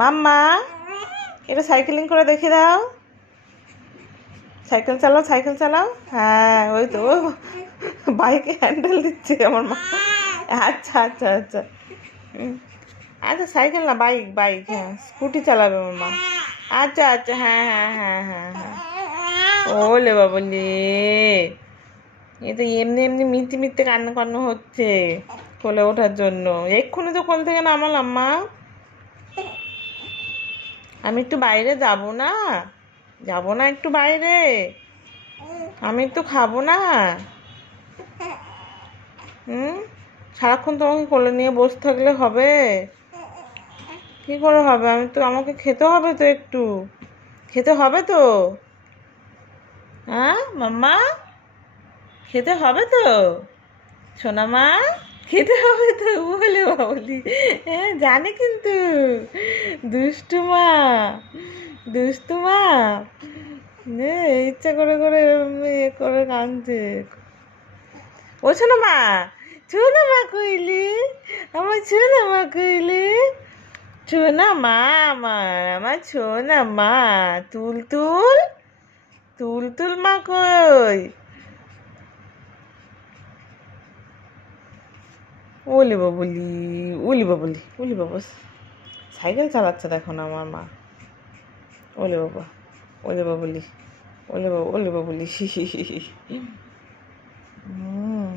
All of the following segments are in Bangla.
মাম্মা এটা সাইকেলিং করে দেখে দাও। সাইকেল চালাও, সাইকেল চালাও। হ্যাঁ ওই তো বাইকে হ্যান্ডেল দিচ্ছে আমার মা। আচ্ছা আচ্ছা আচ্ছা আচ্ছা সাইকেল না, বাইক বাইক, হ্যাঁ স্কুটি চালাবে আমার মা। আচ্ছা আচ্ছা হ্যাঁ হ্যাঁ হ্যাঁ হ্যাঁ হ্যাঁ। ওলে বাবলি, এ তো এমনি এমনি মিথ্যে মিথ্যে কান্না কান্না হচ্ছে কোলে ওঠার জন্য। এক্ষুনি তো কোল থেকে নামালাম মা। আমি একটু বাইরে যাব না? যাব না একটু বাইরে? আমি একটু খাবো না? হুম, সারাক্ষণ তোমাকে কোলে নিয়ে বসে থাকলে হবে? কি করে হবে? আমাকে খেতে হবে তো, একটু খেতে হবে তো। হ্যাঁ মাম্মা, খেতে হবে তো সোনা মা, খেতে হবে তো। বলে বাবলি, হ্যাঁ জানে কিন্তু, দুষ্টু মা, দুষ্টু মা। ইচ্ছা করে করে এরম করে কাঁদছে। ও শোনো মা, শোনো মা কইলি, আমার শোনো মা কইলি, শোনা মা, আমার শোনা মা, তুল তুল, তুল তুল মা কই। ওলি বাবলি, ওলি বাবলি, ওলি বাবা, সাইকেল চালাচ্ছে দেখো না আমার মা। ওলে বাবা, ওলে বাবলি, ওলে বাবা, ওলে বাবলি। হুম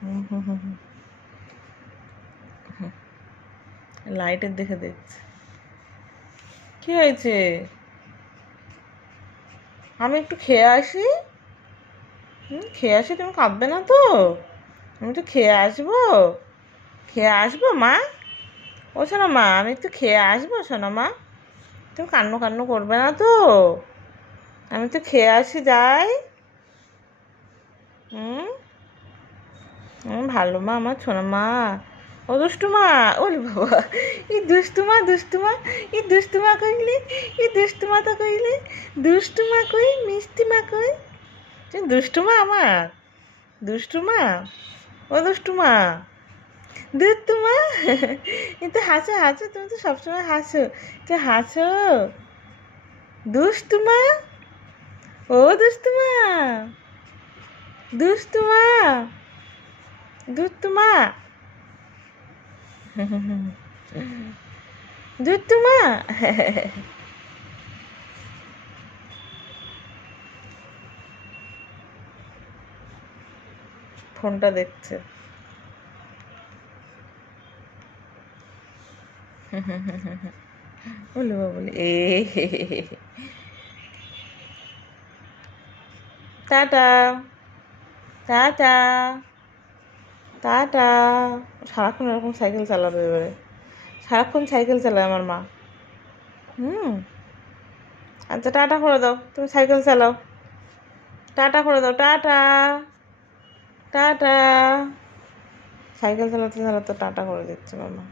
হুম হুম হুম হুম। লাইটের দেখে দেখছে। কি হয়েছে? আমি একটু খেয়ে আসি। খেয়ে আসি, তুমি কাঁদবে না তো? আমি একটু খেয়ে আসবো, খেয়ে আসবো মা। ও শোনো মা, আমি একটু খেয়ে আসবো শোনো মা। তুমি কান্না কান্না করবে না তো? আমি তো খেয়ে আসি যাই। হুম, ভালো মা আমার শোনো মা। ও দুষ্টুমা, ওলে বাবা, এই দুষ্টুমা, দুষ্টুমা, এই দুষ্টুমা কইলে, এই দুষ্টুমা তো কইলে, দুষ্টুমা কই, মিষ্টি মা কই। তুমি দুষ্টুমা আমার, দুষ্টুমা, ও দুষ্টুমা, দুষ্টুমা। কিন্তু হাসো হাসো, তুমি তো সবসময় হাসো, তো হাসো। দুষ্টুমা, ও দুষ্টুমা, দুষ্টুমা, দুষ্টুমা, দুষ্টুমা। ফোনটা দেখছে। বলে বলে এ, টাটা, টাটা, টাটা। সারাক্ষণ এরকম সাইকেল চালাবে এবারে, সারাক্ষণ সাইকেল চালায় আমার মা। হুম, আচ্ছা টাটা করে দাও, তুমি সাইকেল চালাও। টাটা করে দাও, টাটা, টাটা। সাইকেল চালাতে চালাতে টাটা করে দিচ্ছে মামা।